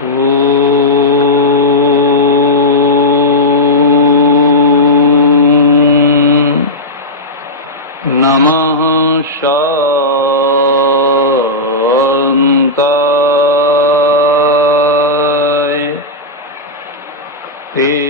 નમઃ શાંતાય તેજસે.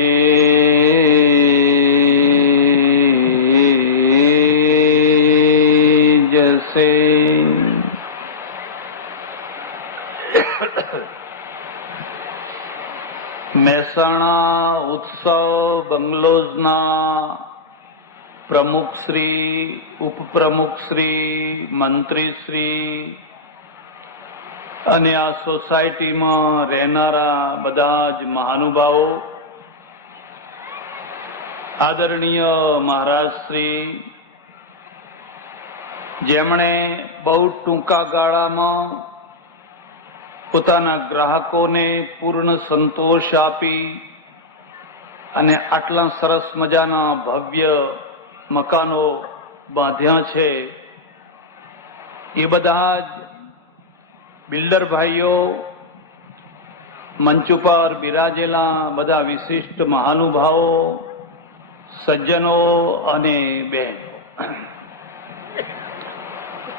મહેસાણા ઉત્સવ બંગલોઝના પ્રમુખશ્રી, ઉપપ્રમુખશ્રી, મંત્રીશ્રી અને આ સોસાયટીમાં રહેનારા બધા જ મહાનુભાવો, આદરણીય મહારાજશ્રી, જેમણે બહુ ટૂંકા ગાળામાં પોતાના ગ્રાહકોને પૂર્ણ સંતોષ આપી અને આટલા સરસ મજાના ભવ્ય મકાનો બાંધ્યા છે, એ બધા જ બિલ્ડર ભાઈઓ, મંચ ઉપર બિરાજેલા બધા વિશિષ્ટ મહાનુભાવો, સજ્જનો અને બહેનો,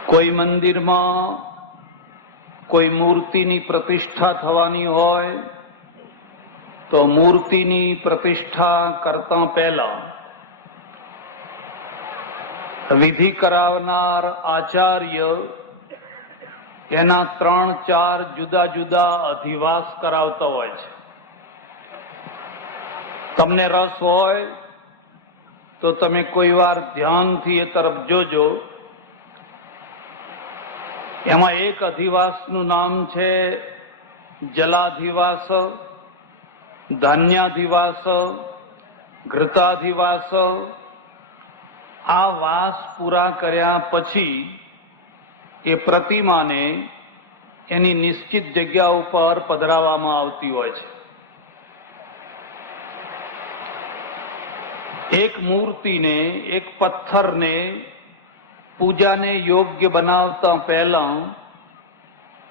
કોઈ મંદિરમાં કોઈ મૂર્તિની પ્રતિષ્ઠા થવાની હોય તો મૂર્તિની પ્રતિષ્ઠા કરતા પહેલા વિધિ કરાવનાર આચાર્ય એના 3-4 જુદા જુદા અધિવાસ કરાવતા હોય છે. તમને રસ હોય તો તમે કોઈ વાર ધ્યાનથી એ તરફ જોજો. એમાં એક અધિવાસનું નામ છે જલાધિવાસ, ધાન્યાધિવાસ, ઘૃતાધિવાસ. આ વાસ પૂરા કર્યા પછી એ પ્રતિમાને એની નિશ્ચિત જગ્યા ઉપર પધરાવવામાં આવતી હોય છે. એક મૂર્તિને, એક પથ્થરને પૂજાને યોગ્ય બનાવતા પહેલા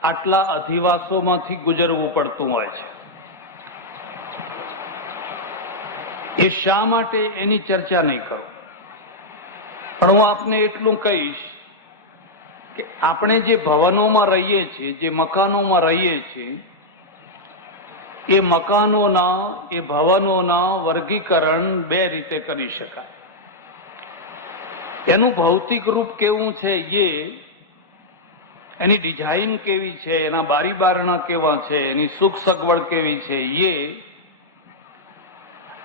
આટલા અધિવાસોમાંથી ગુજરવું પડતું હોય છે. એ શા માટે એની ચર્ચા નહીં કરું, પણ હું આપને એટલું કહીશ કે આપણે જે ભવનોમાં રહીએ છીએ, જે મકાનોમાં રહીએ છીએ, એ મકાનોના, એ ભવનોના વર્ગીકરણ 2 રીતે કરી શકાય. એનું ભૌતિક રૂપ કેવું છે, એની ડિઝાઇન કેવી છે, એના બારી બારણા કેવા છે, એની સુખ સગવડ કેવી છે,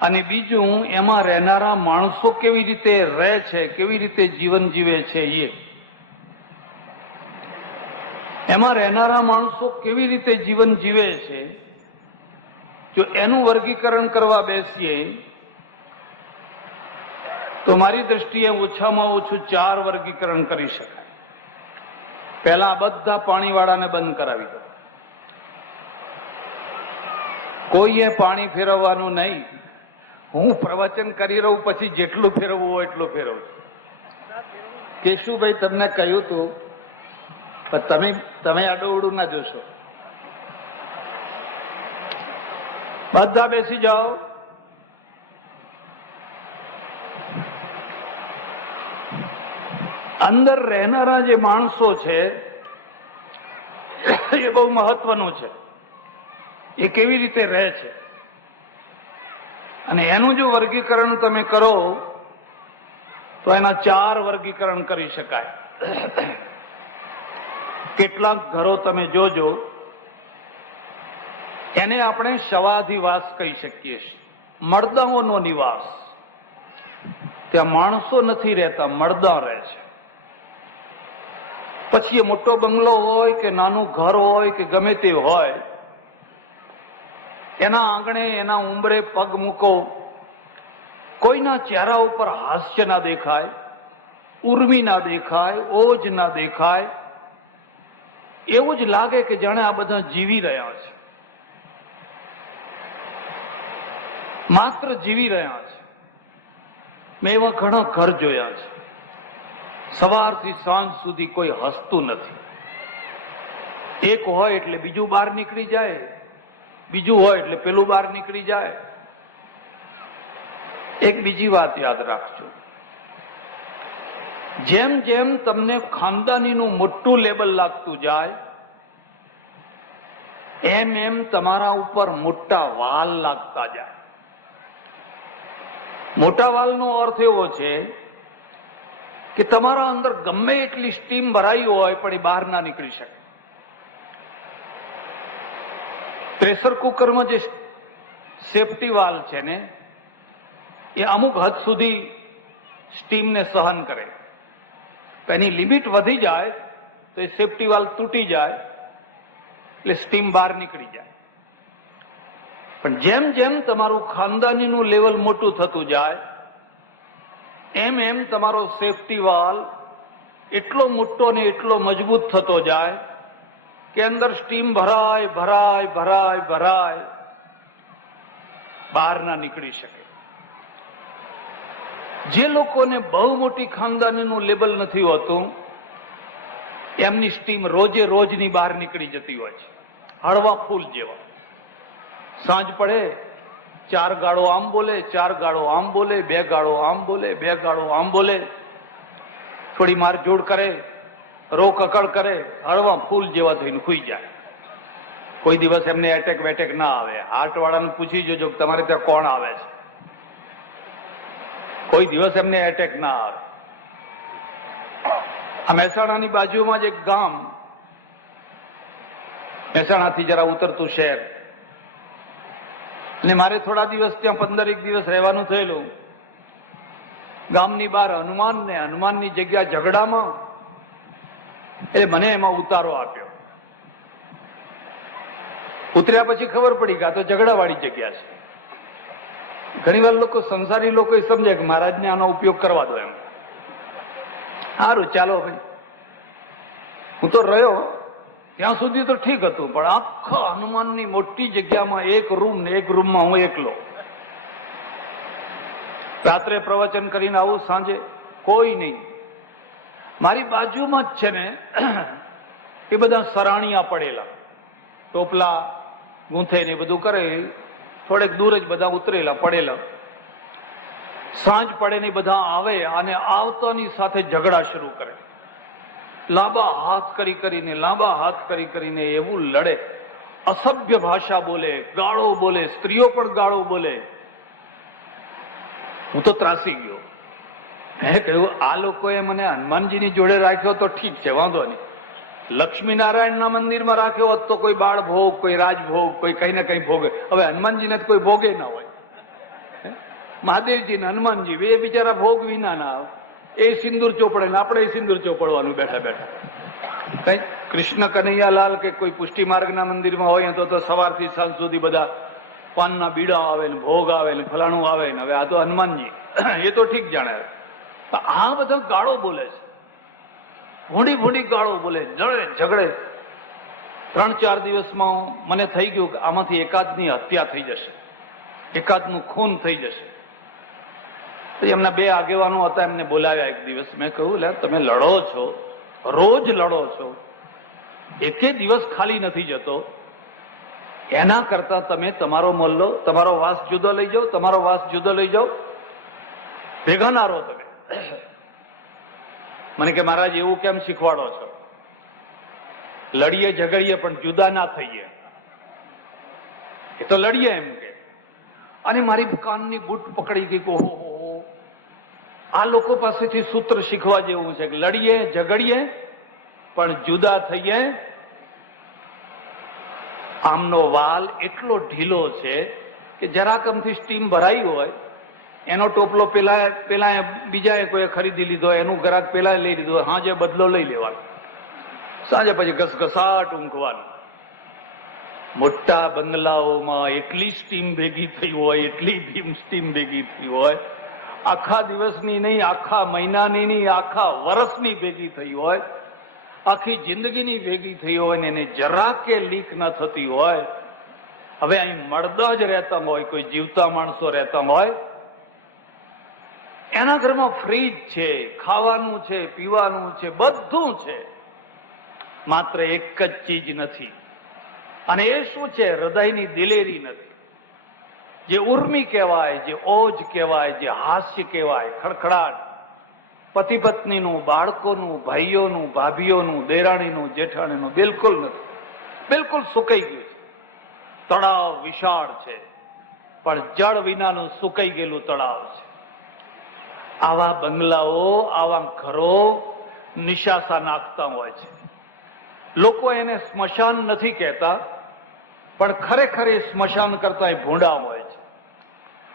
અને બીજું એમાં રહેનારા માણસો કેવી રીતે રહે છે, કેવી રીતે જીવન જીવે છે, એમાં રહેનારા માણસો કેવી રીતે જીવન જીવે છે. જો એનું વર્ગીકરણ કરવા બેસીએ તો મારી દ્રષ્ટિએ ઓછામાં ઓછું 4 વર્ગીકરણ કરી શકાય. પહેલા બધા પાણીવાળાને બંધ કરાવી દો, કોઈએ પાણી ફેરવવાનું નહીં. હું પ્રવચન કરી રહું, પછી જેટલું ફેરવવું હોય એટલું ફેરવું. કેશુભાઈ તમને કહ્યું હતું, પણ તમે આડોવડું ના જોશો. બધા બેસી જાઓ. અંદર રહેનારા જે માણસો છે એ બહુ મહત્વનું છે. એ કેવી રીતે રહે છે અને એનું જો વર્ગીકરણ તમે કરો તો એના 4 વર્ગીકરણ કરી શકાય. કેટલાક ઘરો તમે જોજો, એને આપણે શવાધિવાસ કહી શકીએ છીએ, મરદાઓનો નિવાસ. ત્યાં માણસો નથી રહેતા, મરદા રહે છે. પછી એ મોટો બંગલો હોય કે નાનું ઘર હોય કે ગમે તે હોય, એના આંગણે, એના ઉંબરે પગ મૂકો, કોઈના ચહેરા ઉપર હાસ્ય ના દેખાય, ઉર્મી ના દેખાય, ઓજ ના દેખાય. એવું જ લાગે કે જાણે આ બધા જીવી રહ્યા છે, માત્ર જીવી રહ્યા છે. મેં એવા ઘણા ઘર જોયા છે, સવારથી સાંજ સુધી કોઈ હસતું નથી. એક હોય એટલે બીજું બહાર નીકળી જાય, બીજું હોય એટલે પેલું બહાર નીકળી જાય. એક બીજી વાત યાદ રાખજો, જેમ જેમ તમને ખાનદાનીનું મોટું લેબલ લાગતું જાય એમ એમ તમારા ઉપર મોટા વાલ લાગતા જાય. મોટા વાલનો અર્થ એવો છે કે તમારા અંદર ગમે એટલી સ્ટીમ ભરાઈ હોય પણ એ બહાર ના નીકળી શકે. પ્રેશર કુકરમાં જે સેફટી વાલ છે ને એ અમુક હદ સુધી સ્ટીમને સહન કરે. એની લિમિટ વધી જાય તો એ સેફટી વાલ તૂટી જાય એટલે સ્ટીમ બહાર નીકળી જાય. પણ જેમ જેમ તમારું ખાનદાનીનું લેવલ મોટું થતું જાય એમ એમ તમારો સેફટી વાલ એટલો મોટો ને એટલો મજબૂત થતો જાય કે અંદર સ્ટીમ ભરાય ભરાય ભરાય ભરાય બહાર ના નીકળી શકે. જે લોકોને બહુ મોટી ખાનદાનીનું લેબલ નથી હોતું એમની સ્ટીમ રોજે રોજની બહાર નીકળી જતી હોય છે, હળવા ફૂલ જેવા. સાંજ પડે 4 ગાળો આમ બોલે, 4 ગાળો આમ બોલે, 2 ગાળો આમ બોલે, 2 ગાળો આમ બોલે, થોડી મારઝોડ કરે, રોક અકડ કરે, હળવા ફૂલ જેવા થઈને સૂઈ જાય. કોઈ દિવસ એમને એટેક વેટેક ના આવે. હાર્ટ વાળાને પૂછી જોજો કે તમારે ત્યાં કોણ આવે છે, કોઈ દિવસ એમને એટેક ના આવે. આ મહેસાણાની બાજુમાં જ એક ગામ, મહેસાણાથી જરા ઉતરતું શહેર, અને મારે થોડા દિવસ ત્યાં 15 દિવસ રહેવાનું થયેલું. ગામની બહાર હનુમાન ને હનુમાનની જગ્યા ઝઘડામાં, એટલે મને એમાં ઉતારો આપ્યો. ઉતર્યા પછી ખબર પડી કે આ તો ઝઘડાવાળી જગ્યા છે. ઘણી વાર લોકો, સંસારી લોકો સમજે કે મહારાજને આનો ઉપયોગ કરવા દો એમ. સારું ચાલો ભાઈ, હું તો રહ્યો ત્યાં સુધી તો ઠીક હતું, પણ આખા હનુમાનની મોટી જગ્યામાં એક રૂમ ને એક રૂમમાં હું એકલો. રાત્રે પ્રવચન કરીને આવું, સાંજે કોઈ નહીં. મારી બાજુમાં જ છે ને એ બધા સરાણીયા પડેલા, ટોપલા ગૂંથે ને બધું કરે, થોડેક દૂર જ બધા ઉતરેલા પડેલા. સાંજ પડે ને બધા આવે અને આવતાની સાથે ઝઘડા શરૂ કરે. લાંબા હાથ કરી કરીને, લાંબા હાથ કરી કરીને એવું લડે, અસભ્ય ભાષા બોલે, ગાળો બોલે, સ્ત્રીઓ પણ ગાળો બોલે. હું તો ત્રાસી ગયો. મેં કહ્યું આ લોકોએ મને હનુમાનજીની જોડે રાખ્યો તો ઠીક છે, વાંધો નહીં. લક્ષ્મીનારાયણના મંદિરમાં રાખ્યો હોત તો કોઈ બાળ ભોગ, કોઈ રાજભોગ, કોઈ કઈ ને કઈ ભોગે. હવે હનુમાનજીને કોઈ ભોગે ના હોય. મહાદેવજી ને હનુમાનજી બે બિચારા ભોગ વિના ના આવે. એ સિંદૂર ચોપડે ને આપણે સિંદૂર ચોપડવાનું બેઠા બેઠા. કઈ કૃષ્ણ કનૈયાલાલ કે કોઈ પુષ્ટિ માર્ગના મંદિરમાં હોય તો સવારથી સાંજ સુધી બધા પાનના બીડા આવે ને ભોગ આવે ને ફલાણું આવે ને. હવે આ તો હનુમાનજી, એ તો ઠીક જાણે. આ બધા ગાળો બોલે છે, ભૂંડી ભૂંડી ગાળો બોલે, લડે ઝઘડે. 3-4 દિવસમાં મને થઈ ગયું કે આમાંથી એકાદની હત્યા થઈ જશે, એકાદનું ખૂન થઈ જશે. એમના 2 આગેવાનો હતા, એમને બોલાવ્યા એક દિવસ. મેં કહ્યું લે તમે લડો છો, રોજ લડો છો, એકે દિવસ ખાલી નથી જતો, એના કરતા તમે તમારો મોહલ્લો, તમારો વાસ જુદો લઈ જાઓ, તમારો વાસ જુદો લઈ જાઓ, ભેગા ના રહો તમે. મને કે મહારાજ એવું કેમ શીખવાડો છો? લડીએ ઝઘડીએ પણ જુદા ના થઈએ. એ તો લડીએ એમ કે. અને મારી કાનની બૂટ પકડી ગઈ. ઓહો, આ લોકો પાસેથી સૂત્ર શીખવા જેવું છે કે લડીએ ઝઘડીએ પણ જુદા થઈએ. આમનો વાલ એટલો ઢીલો છે કે જરાક અમથી સ્ટીમ ભરાઈ હોય, એનો ટોપલો પેલા બીજાએ કોઈ ખરીદી લીધો, એનું ગ્રાહક પેલા લઈ લીધો, હાજે બદલો લઈ લેવાનો, સાંજે પછી ઘસઘસાટ ઊંઘવાનું. મોટા બંગલાઓમાં એટલી સ્ટીમ ભેગી થઈ હોય, એટલી સ્ટીમ ભેગી થઈ હોય, આખા દિવસની નહીં, આખા મહિનાની નહીં, આખા વર્ષની ભેગી થઈ હોય, આખી જિંદગીની ભેગી થઈ હોય ને એને જરાકે લીક ન થતી હોય. હવે અહીં મળદા જ રહેતા હોય, કોઈ જીવતા માણસો રહેતા હોય, એના ઘરમાં ફ્રીજ છે, ખાવાનું છે, પીવાનું છે, બધું છે, માત્ર એક જ ચીજ નથી, અને એ શું છે? હૃદયની દિલેરી નથી. જે ઉર્મી કહેવાય, જે ઓજ કહેવાય, જે હાસ્ય કહેવાય, ખડખડાટ, પતિ પત્નીનું, બાળકોનું, ભાઈઓનું, ભાભીઓનું, દેરાણીનું, જેઠાણીનું બિલકુલ નથી. બિલકુલ સુકાઈ ગયું છે. તળાવ વિશાળ છે, પણ જળ વિનાનું સુકાઈ ગયેલું તળાવ છે. આવા બંગલાઓ, આવા ઘરો નિશાસા નાખતા હોય છે. લોકો એને સ્મશાન નથી કહેતા, પણ ખરેખર એ સ્મશાન કરતા એ ભૂંડા હોય છે.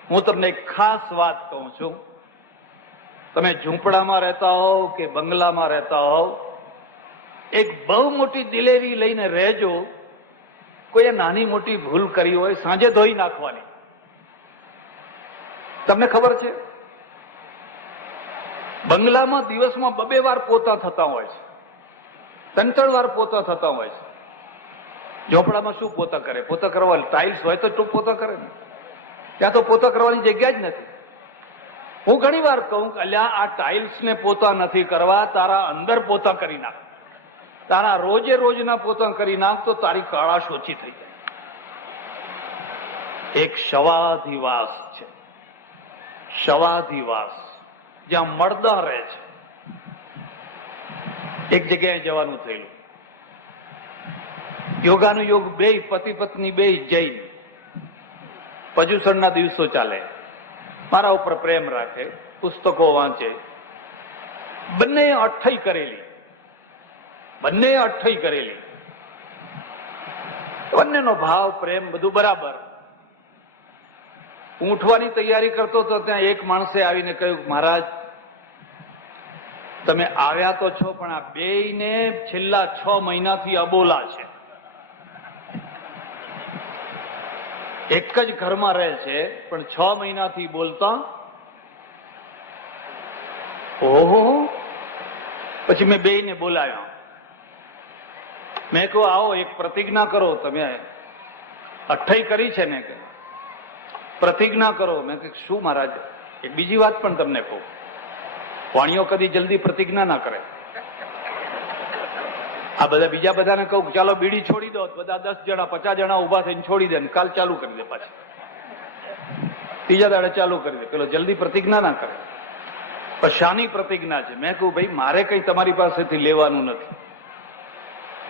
હું તમને એક ખાસ વાત કહું છું. તમે ઝૂંપડામાં રહેતા હોવ કે બંગલામાં રહેતા હોવ, એક બહુ મોટી દિલેરી લઈને રહેજો. કોઈએ નાની મોટી ભૂલ કરી હોય, સાંજે ધોઈ નાખવાની. તમને ખબર છે, બંગલામાં દિવસમાં 2 વાર પોતા થતા હોય છે, 3 વાર પોતા થતા હોય છે. ઝોપડામાં શું પોતા કરે? પોતા કરવા ટાઇલ્સ હોય તો પોતા કરે ને. ત્યાં તો પોતા કરવાની જગ્યા જ નથી. હું ઘણી વાર કહું કે અલ્યા, આ ટાઇલ્સ ને પોતા નથી કરવા, તારા અંદર પોતા કરી નાખ. તારા રોજે રોજના પોતા કરી નાખ તો તારી કાળાશ ઓછી થઈ જાય. એક શવાધિવાસ છે, શવાધિવાસ, જ્યાં મળદા રહે છે. એક જગ્યાએ જવાનું થયેલું. યોગાનું યોગ, બે પતિ પત્ની બે જૈન, પર્યુષણના દિવસો ચાલે, મારા ઉપર પ્રેમ રાખે, પુસ્તકો વાંચે, બંને અઠ્ઠઈ કરેલી, બંનેનો ભાવ પ્રેમ બધું બરાબર. હું ઉઠવાની તૈયારી કરતો તો ત્યાં એક માણસે આવીને કહ્યું, મહારાજ તમે આવ્યા તો છો, પણ આ બેયને છેલ્લા 6 મહિનાથી અબોલા છે. એક જ ઘરમાં રહે છે, પણ 6 મહિનાથી બોલતા. ઓહો! પછી મેં બેયને બોલાવ્યા. મેં કહું, આવો એક પ્રતિજ્ઞા કરો. તમે અઠ્ઠઈ કરી છે ને, કે પ્રતિજ્ઞા કરો. મેં કહ્યું, શું મહારાજ? એક બીજી વાત પણ તમને કહું, વાણીઓ કદી જલ્દી પ્રતિજ્ઞા ના કરે. આ બધા બીજા બધાને કહું ચાલો બીડી છોડી દો, બધા 10 જણા 50 જણા ઉભા થઈને છોડી દે, કાલ ચાલુ કરી દે, પાછી ત્રીજા દાડે ચાલુ કરી દે. પેલો જલ્દી પ્રતિજ્ઞા ના કરે. પણ શાની પ્રતિજ્ઞા છે? મેં કહું, ભાઈ મારે કઈ તમારી પાસેથી લેવાનું નથી.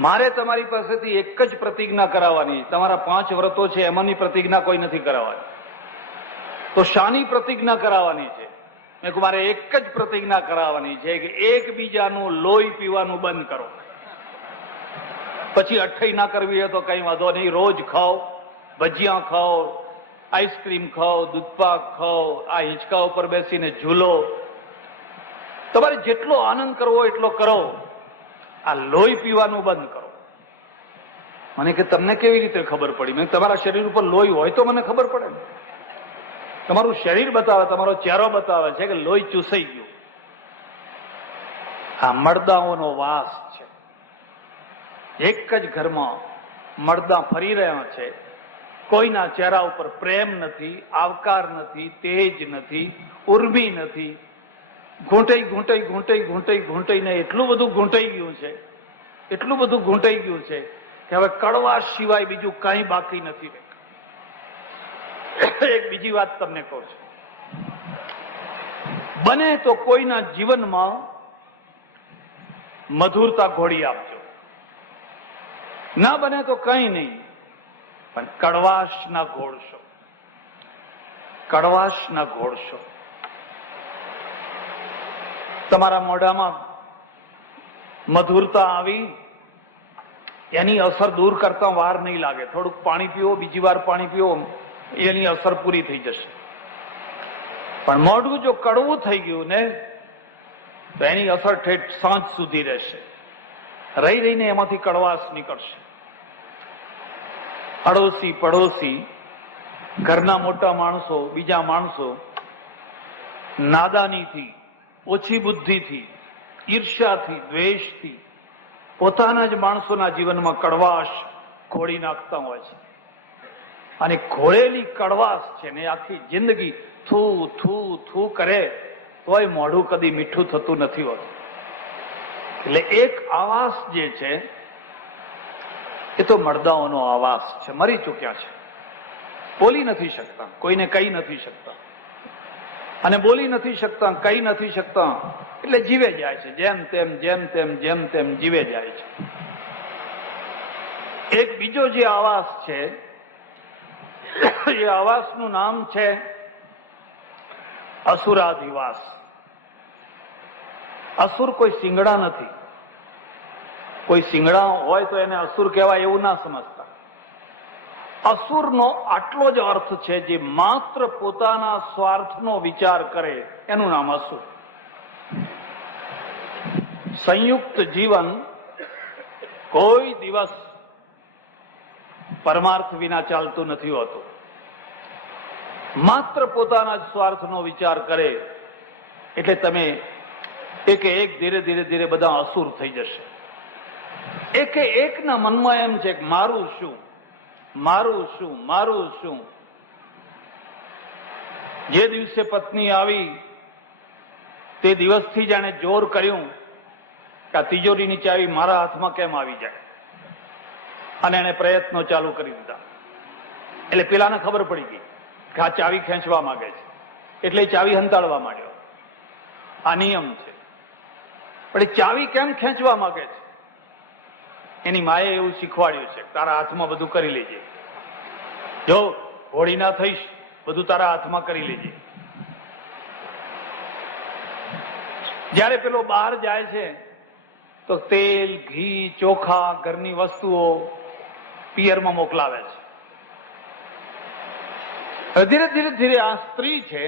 મારે તમારી પાસેથી એક જ પ્રતિજ્ઞા કરાવવાની. તમારા 5 વ્રતો છે, એમાંની પ્રતિજ્ઞા કોઈ નથી કરાવવાની. તો શાની પ્રતિજ્ઞા કરાવવાની છે? મેં કહું, મારે એક જ પ્રતિજ્ઞા કરાવવાની છે કે એકબીજાનું લોહી પીવાનું બંધ કરો. પછી અઠ્ઠઈ ના કરવી હોય તો કઈ વાંધો નહીં, રોજ ખાઓ, ભજીયા ખાઓ, આઈસ્ક્રીમ ખાઓ, દૂધપાક ખાઓ, આ હિંચકા ઉપર બેસીને ઝૂલો, તમારે જેટલો આનંદ કરવો એટલો કરો. આ લોહી પીવાનું બંધ કરો. મને કે તમને કેવી રીતે ખબર પડી? મેં તમારા શરીર ઉપર લોહી હોય તો મને ખબર પડે ને. તમારું શરીર બતાવે, તમારો ચહેરો બતાવે છે કે લોહી ચૂસાઈ ગયું. આ મળદાઓનો વાસ છે. એક જ ઘરમાં મળદા ફરી રહ્યા છે. કોઈના ચહેરા ઉપર પ્રેમ નથી, આવકાર નથી, તેજ નથી, ઉર્મી નથી. ઘૂંટાઈને એટલું બધું ઘૂંટાઈ ગયું છે, એટલું બધું ઘૂંટાઈ ગયું છે કે હવે કડવાશ સિવાય બીજું કાંઈ બાકી નથી. એક બીજી વાત તમને કહું છું, બને તો કોઈના જીવનમાં મધુરતા ઘોડી આપજો. ના બને તો કઈ નહીં, પણ કડવાશ ના ઘોડશો, કડવાશ ના ઘોડશો. તમારા મોઢામાં મધુરતા આવી, એની અસર દૂર કરતા વાર નહીં લાગે. થોડુંક પાણી પીવો, બીજી વાર પાણી પીવો, એની અસર પૂરી થઈ જશે. પણ મોઢું જો કડવું થઈ ગયું ને, તો એની અસર ઠેઠ સાંજ સુધી રહેશે. રહી રહીને એમાંથી કડવાશ નીકળશે. અડોશી પડોશી, ઘરના મોટા માણસો, બીજા માણસો નાદાનીથી, ઓછી બુદ્ધિથી, ઈર્ષ્યાથી, દ્વેષથી પોતાના જ માણસોના જીવનમાં કડવાશ ઘોળી નાખતા હોય છે. અને ઘોળેલી કડવાશ છે ને આખી જિંદગી થૂ થૂ થૂ કરે તોય મોઢું કદી મીઠું થતું નથી હોતું. એટલે એક આવાસ જે છે એ તો મરદાઓનો આવાસ છે, મરી ચૂક્યા છે, બોલી નથી શકતા, કોઈને કહી નથી શકતા, અને બોલી નથી શકતા, કહી નથી શકતા, એટલે જીવે જાય છે, જેમ તેમ જેમ તેમ જેમ તેમ જીવે જાય છે. એક બીજો જે આવાસ છે, એ આવાસનું નામ છે અસુરાધિવાસ. અસુર કોઈ સિંગડા નથી. કોઈ સિંગડા હોય તો એને અસુર કહેવાય એવું ના સમજતા. અસુરનો આટલો જ અર્થ છે, જે માત્ર પોતાના સ્વાર્થનો વિચાર કરે એનું નામ અસુર. સંયુક્ત જીવન કોઈ દિવસ પરમાર્થ વિના ચાલતું નથી હોતું. માત્ર પોતાના જ સ્વાર્થનો વિચાર કરે એટલે તમે એકે એક ધીરે ધીરે ધીરે બધા અસુર થઈ જશે. એકે એકના મનમાં એમ છે કે મારું શું, મારું શું, મારું શું. જે દિવસે પત્ની આવી તે દિવસથી જાણે જોર કર્યું કે આ તિજોરીની ચાવી મારા હાથમાં કેમ આવી જાય, અને એને પ્રયત્નો ચાલુ કરી દીધા. એટલે પેલાને ખબર પડી ગઈ કે આ ચાવી ખેંચવા માંગે છે, એટલે ચાવી હંતાડવા માંડ્યો. આ નિયમ છે. પણ એ ચાવી કેમ ખેંચવા માંગે છે? એની માએ એવું શીખવાડ્યું છે, તારા હાથમાં બધું કરી લેજે, જો હોળી ના થઈશ બધું તારા હાથમાં કરી લેજે. જયારે પેલો બહાર જાય છે તો તેલ, ઘી, ચોખા, ઘરની વસ્તુઓ પિયરમાં મોકલાવે છે. ધીરે ધીરે ધીરે આ સ્ત્રી છે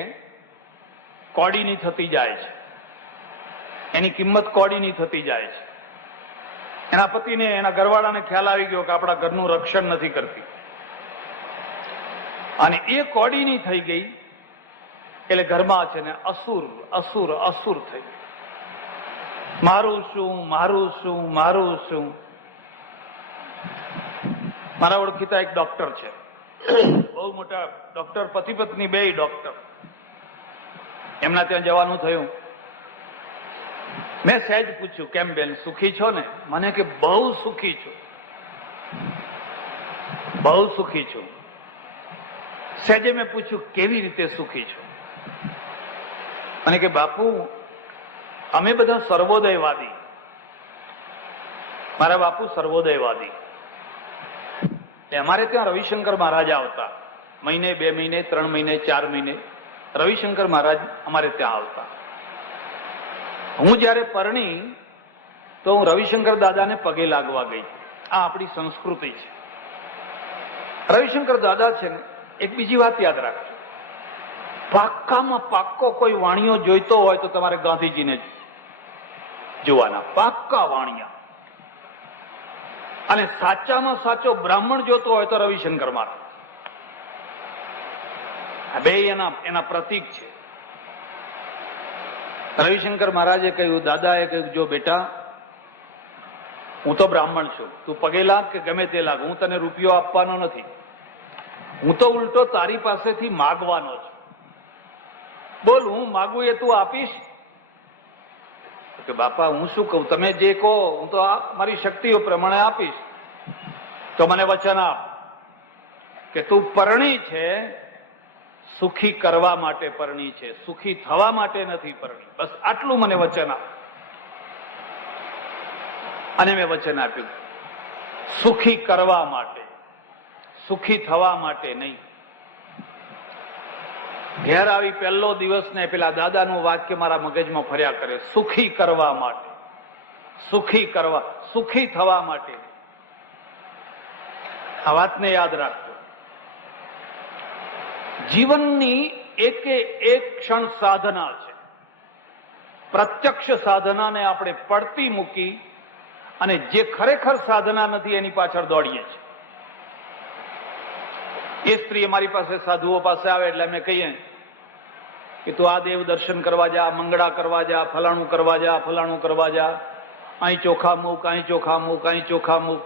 કોડીની થતી જાય છે. એની કિંમત કોડીની થતી જાય છે. એના પતિને, એના ઘરવાળાને ખ્યાલ આવી ગયો કે આપણા ઘરનું રક્ષણ નથી કરતી, અને એ કોડીની થઈ ગઈ એટલે ઘરમાં છે ને અસુર અસુર અસુર થઈ ગઈ. મારું શું, મારું શું, મારું શું. મારા ઓળખીતા એક ડોક્ટર છે, બહુ મોટા ડોક્ટર, પતિ પત્ની બે ડોક્ટર. એમના ત્યાં જવાનું થયું. મેં સહેજ પૂછ્યું, કેમ બેન સુખી છો ને? મને કે બહુ સુખી છું, બહુ સુખી છું. સહેજે મેં પૂછ્યું, કેવી રીતે સુખી છો? મને કે બાપુ અમે બધા સર્વોદયવાદી. મારા બાપુ સર્વોદયવાદી. અમારે ત્યાં રવિશંકર મહારાજ આવતા, મહિને, 2 મહિને, 3 મહિને, 4 મહિને રવિશંકર મહારાજ અમારે ત્યાં આવતા. હું જયારે પરણી તો હું રવિશંકર દાદાને પગે લાગવા ગઈ. આ આપણી સંસ્કૃતિ છે. રવિશંકર દાદા છે ને, એક બીજી વાત યાદ રાખજો, પાક્કામાં પાક્કો કોઈ વાણિયો જોઈતો હોય તો તમારે ગાંધીજીને જોવાના, પાક્કા વાણિયા. અને સાચામાં સાચો બ્રાહ્મણ જોતો હોય તો રવિશંકર મહારાજ. બે એના પ્રતીક છે. રવિશંકર મહારાજે કહ્યું, દાદાએ કહ્યું, જો બેટા હું તો બ્રાહ્મણ છું, તું પગે લાગ કે ગમે તે લાગ, હું તને રૂપિયો આપવાનો નથી, હું તો ઉલટો તારી પાસેથી માગવાનો છું. બોલ, હું માગું એ તું આપીશ? કે બાપા હું શું કહું, તમે જે કહો હું તો મારી શક્તિઓ પ્રમાણે આપીશ. તો મને વચન આપ કે તું પરણી છે સુખી કરવા માટે પરણી છે, સુખી થવા માટે નથી પરણી. બસ આટલું મને વચન આપ. અને મેં વચન આપ્યું, સુખી કરવા માટે, સુખી થવા માટે નહીં. ઘેર આવી પહેલો દિવસ ને પેલા દાદાનું વાક્ય મારા મગજમાં ફર્યા કરે, સુખી કરવા માટે, સુખી કરવા, સુખી થવા માટે. આ વાતને યાદ રાખજો. જીવનની એકે એક ક્ષણ સાધના છે. પ્રત્યક્ષ સાધનાને આપણે પડતી મૂકી અને જે ખરેખર સાધના નથી એની પાછળ દોડીએ છીએ. એ સ્ત્રી અમારી પાસે, સાધુઓ પાસે આવે એટલે અમે કહીએ કે તું આ દેવ દર્શન કરવા જા, મંગળા કરવા જા, ફલાણું કરવા જા, ફલાણું કરવા જા, અહીં ચોખા મૂક, અહીં ચોખા મૂક, અહીં ચોખા મૂક.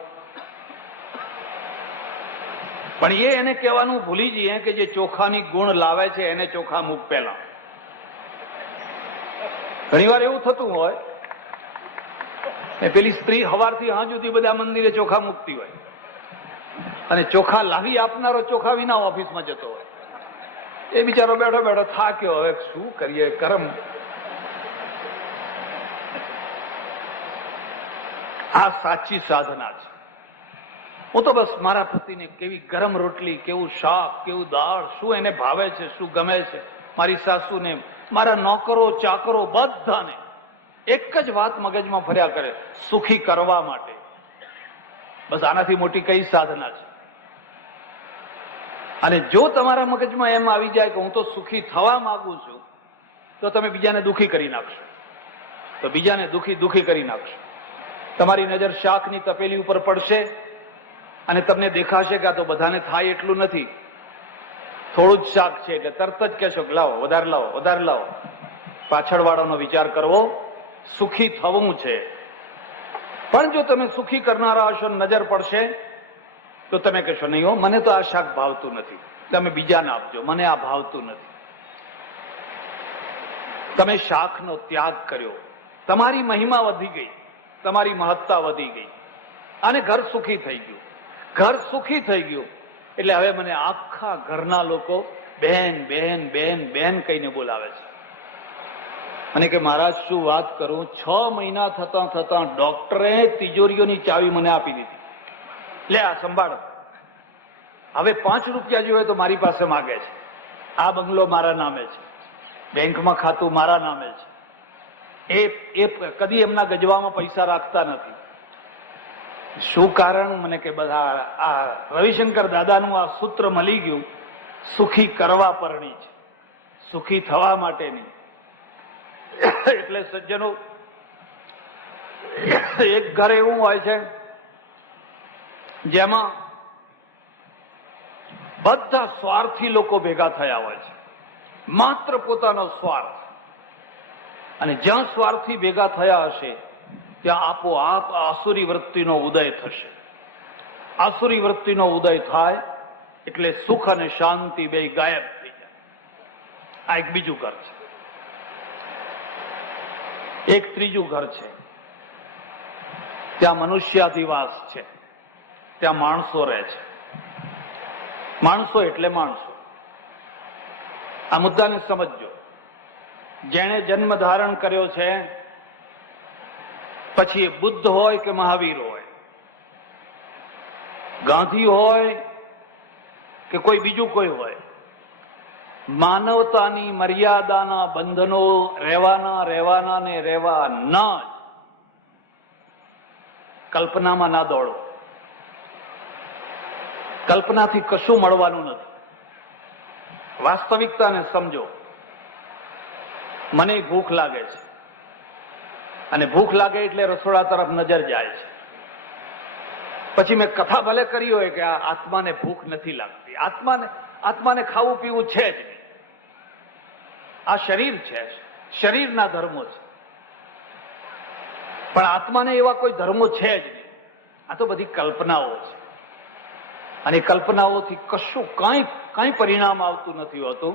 પણ એ એને કહેવાનું ભૂલી જઈએ કે જે ચોખાની ગુણ લાવે છે એને ચોખા મૂક પહેલા. ઘણી વાર એવું થતું હોય, પેલી સ્ત્રી સવારથી સાંજ સુધી બધા મંદિરે ચોખા મૂકતી હોય, અને ચોખા લાવી આપનારો ચોખા વિના ઓફિસમાં જતો હોય. એ બિચારો બેઠો બેઠો થાક્યો, હવે શું કરીએ, કરમ. આ સાચી સાધના છે. હું તો બસ મારા પતિને કેવી ગરમ રોટલી, કેવું શાક, કેવું દાળ, શું એને ભાવે છે, શું ગમે છે, મારી સાસુને, મારા નોકરો ચાકરો બધાને એક જ વાત મગજમાં ફર્યા કરે, સુખી કરવા માટે. બસ આનાથી મોટી કઈ સાધના છે? અને જો તમારા મગજમાં એમ આવી જાય કે હું તો સુખી થવા માંગુ છું, તો તમે બીજાને દુખી કરી નાખશો. તો બીજાને દુખી કરી નાખશો. તમારી નજર શાકની તપેલી ઉપર પડશે અને તમને દેખાશે કે આ તો બધાને થાય એટલું નથી, થોડું જ શાક છે, એટલે તરત જ કહેશો કે લાવો, વધારે લાવો, વધારે લાવો. પાછળ વાળાનો વિચાર કરવો, સુખી થવું છે. પણ જો તમે સુખી કરનારા હશો, નજર પડશે, તો તમે કહેશો નહીં હો, મને તો આ શાક ભાવતું નથી, તમે બીજાને આપજો, મને આ ભાવતું નથી. તમે શાકનો ત્યાગ કર્યો, તમારી મહિમા વધી ગઈ, તમારી મહત્તા વધી ગઈ, અને ઘર સુખી થઈ ગયું. ઘર સુખી થઈ ગયું એટલે હવે મને આખા ઘરના લોકો બેન બેન બેન બેન કહીને બોલાવે છે. અને કે મહારાજ શું વાત કરું, 6 મહિના થતા થતા ડોક્ટરે તિજોરીઓની ચાવી મને આપી દીધી. લે આ સંભાળ, હવે 5 રૂપિયા જોઈએ તો મારી પાસે માગે છે. આ બંગલો મારા નામે છે, બેંકમાં ખાતું મારા નામે છે. એ કદી એમના ગજવામાં પૈસા રાખતા નથી. શું કારણ? મને કે બધા આ રવિશંકર દાદાનું આ સૂત્ર મળી ગયું, સુખી કરવા પરણી છે, સુખી થવા માટેની. એટલે સજ્જનો, એક ઘર એવું હોય છે જેમાં બધા સ્વાર્થી લોકો ભેગા થયા હોય છે, માત્ર પોતાનો સ્વાર્થ. અને જ્યાં સ્વાર્થી ભેગા થયા હશે ત્યાં આપોઆપ આસુરી વૃત્તિનો ઉદય થશે. આસુરી વૃત્તિનો ઉદય થાય એટલે સુખ અને શાંતિ બે ગાયબ થઈ જાય. આ એક બીજું ઘર છે. એક ત્રીજું ઘર છે, ત્યાં મનુષ્યાધિવાસ છે, ત્યાં માણસો રહે છે. માણસો એટલે માણસો. આ મુદ્દાને સમજજો. જેણે જન્મ ધારણ કર્યો છે, પછી એ બુદ્ધ હોય કે મહાવીર હોય, ગાંધી હોય કે કોઈ બીજું કોઈ હોય, માનવતાની મર્યાદાના બંધનો રહેવાના ને રહેવાના જ. કલ્પનામાં ના દોડો. કલ્પનાથી કશું મળવાનું નથી. વાસ્તવિકતાને સમજો. મને ભૂખ લાગે છે, અને ભૂખ લાગે એટલે રસોડા તરફ નજર જાય છે. પછી મેં કથા ભલે કરી હોય કે આ આત્માને ભૂખ નથી લાગતી, આત્માને ખાવું પીવું છે જ નહીં. આ શરીર છે, શરીરના ધર્મો છે, પણ આત્માને એવા કોઈ ધર્મો છે જ નહીં. આ તો બધી કલ્પનાઓ છે, અને કલ્પનાઓથી કશું કાંઈ પરિણામ આવતું નથી હોતું.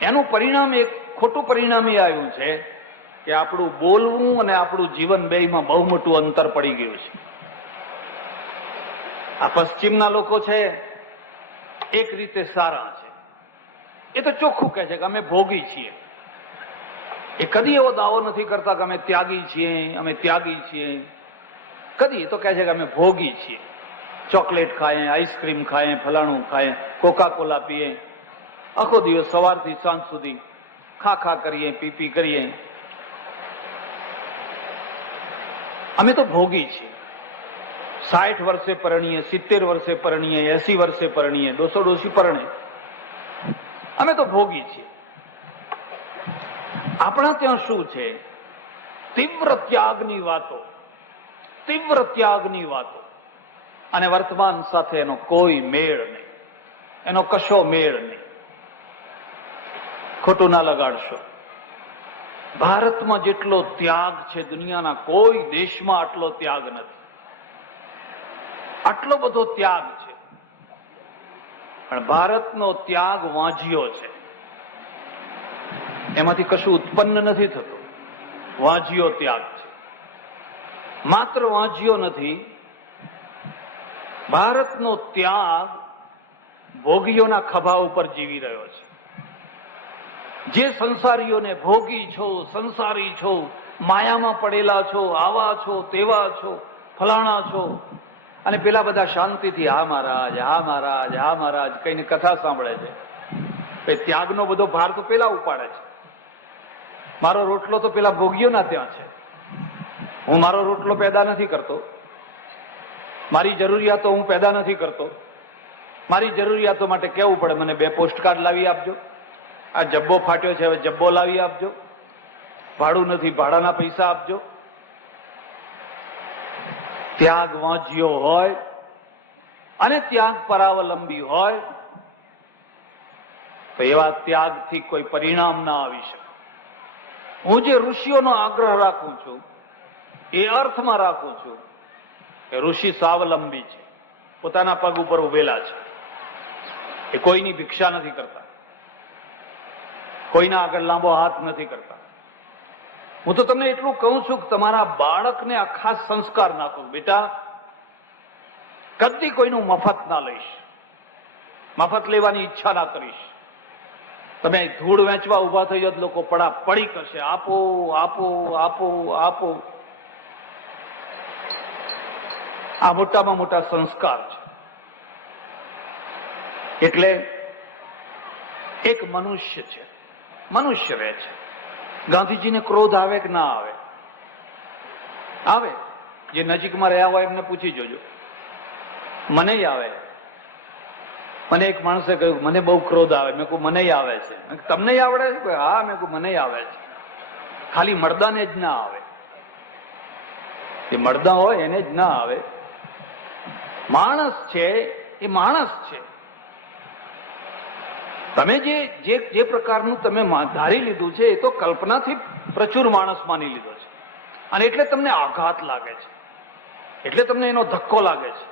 એનું પરિણામ, એક ખોટું પરિણામ એ આવ્યું છે કે આપણું બોલવું અને આપણું જીવન બેયમાં બહુ મોટું અંતર પડી ગયું છે. આ પશ્ચિમના લોકો છે એક રીતે સારા છે. એ તો ચોખ્ખું કહે છે કે અમે ભોગી છીએ. એ કદી એવો દાવો નથી કરતા કે અમે ત્યાગી છીએ, અમે ત્યાગી છીએ. કદી એ તો કહે છે કે અમે ભોગી છીએ. ચોકલેટ ખાય, આઈસ્ક્રીમ ખાય, ફલાણું ખાય, કોકા કોલા પીએ, આખો દિવસ સવારથી સાંજ સુધી ખા કરીએ, પી કરીએ. અમે તો ભોગી છીએ. 60 વર્ષે પરણીએ, 70 વર્ષે પરણીએ, 80 વર્ષે પરણીએ, ડોસી પરણે. અમે તો ભોગી છીએ. આપણા ત્યાં શું છે? તીવ્ર ત્યાગની વાતો, અને વર્તમાન સાથે એનો કોઈ મેળ નહીં, એનો કશો મેળ નહીં. ખોટું ના લગાડશો. ભારતમાં જેટલો ત્યાગ છે, દુનિયાના કોઈ દેશમાં આટલો ત્યાગ નથી. આટલો બધો ત્યાગ છે, પણ ભારતનો ત્યાગ વાંઝ્યો છે. એમાંથી કશું ઉત્પન્ન નથી થતું. વાંઝ્યો ત્યાગ છે. માત્ર વાંઝ્યો નથી, ભારતનો ત્યાગ ભોગીઓના ખભા ઉપર જીવી રહ્યો છે. જે સંસારીઓને ભોગી છો, સંસારી છો, માયામાં પડેલા છો, આવા છો, તેવા છો, ફલાણા છો, અને પેલા બધા શાંતિથી હા મહારાજ, હા મહારાજ, હા મહારાજ કઈને કથા સાંભળે છે. ત્યાગનો બધો ભાર તો પેલા ઉપાડે છે. મારો રોટલો તો પેલા ભોગીઓના ત્યાં છે. હું મારો રોટલો પેદા નથી કરતો, મારી જરૂરિયાતો હું પેદા નથી કરતો. મારી જરૂરિયાતો માટે કહેવું પડે મને 2 પોસ્ટકાર્ડ લાવી આપજો, આ જબ્બો ફાટ્યો છે હવે જબ્બો લાવી આપજો, ભાડું નથી ભાડાના પૈસા આપજો. ત્યાગ વાંચ્યો હોય અને ત્યાગ પરાવલંબી હોય તો એવા ત્યાગથી કોઈ પરિણામ ના આવી શકે. હું જે ઋષિઓનો આગ્રહ રાખું છું એ અર્થમાં રાખું છું કે ઋષિ સ્વાવલંબી છે, પોતાના પગ ઉપર ઉભેલા છે. એ કોઈની ભિક્ષા નથી કરતા, કોઈના આગળ લાંબો હાથ નથી કરતા. હું તો તમને એટલું કહું છું કે તમારા બાળકને આ ખાસ સંસ્કાર નાખો, બેટા કદી કોઈનું મફત ના લઈશ, મફત લેવાની ઈચ્છા ના કરીશ. તમે ધૂળ વેચવા ઉભા થઈ જાવ લોકો પડા પડી કરશે, આપો આપો આપો આપો. આ મોટામાં મોટા સંસ્કાર છે. એટલે એક મનુષ્ય છે, મનુષ્ય રહે છે. ગાંધીજીને ક્રોધ આવે કે ના આવે? આવે. જે નજીકમાં રહ્યા હોય એમને પૂછી જોજો. મને આવે. મને એક માણસે કહ્યું મને બહુ ક્રોધ આવે. મેં કહ્યું મને આવે છે. તમને આવડે છે? હા. મેં કહ્યું મને આવે છે. ખાલી મર્દાને જ ના આવે. એ મર્દા હોય એને જ ના આવે. માણસ છે એ માણસ છે. તમે જે પ્રકારનું તમે ધારી લીધું છે એ તો કલ્પનાથી પ્રચુર માણસ માની લીધો છે, અને એટલે તમને આઘાત લાગે છે, એટલે તમને એનો ધક્કો લાગે છે.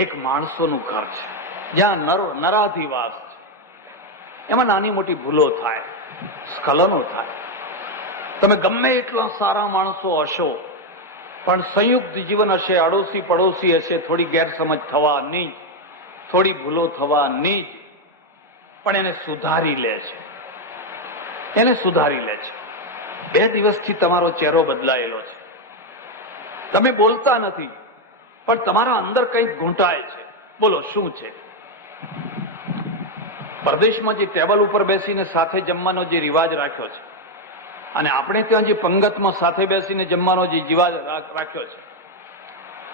એક માણસોનું ઘર છે જ્યાં નરાધિવાસ છે. એમાં નાની મોટી ભૂલો થાય, સ્ખલનો થાય. તમે ગમે એટલા સારા માણસો હશો પણ સંયુક્ત જીવન હશે, અડોશી પડોશી હશે, થોડી ગેરસમજ થવાની, થોડી ભૂલો થવાની જ, પણ એને સુધારી લે છે. એને સુધારી લે છે. 2 દિવસથી તમારો ચહેરો બદલાયેલો છે. તમે બોલતા નથી પણ તમારા અંદર કંઈક ઘૂંટાય છે. બોલો શું છે? પરદેશમાં જે ટેબલ ઉપર બેસીને સાથે જમવાનો જે રિવાજ રાખ્યો છે અને આપણે ત્યાં જે પંગતમાં સાથે બેસીને જમવાનો જે રિવાજ રાખ્યો છે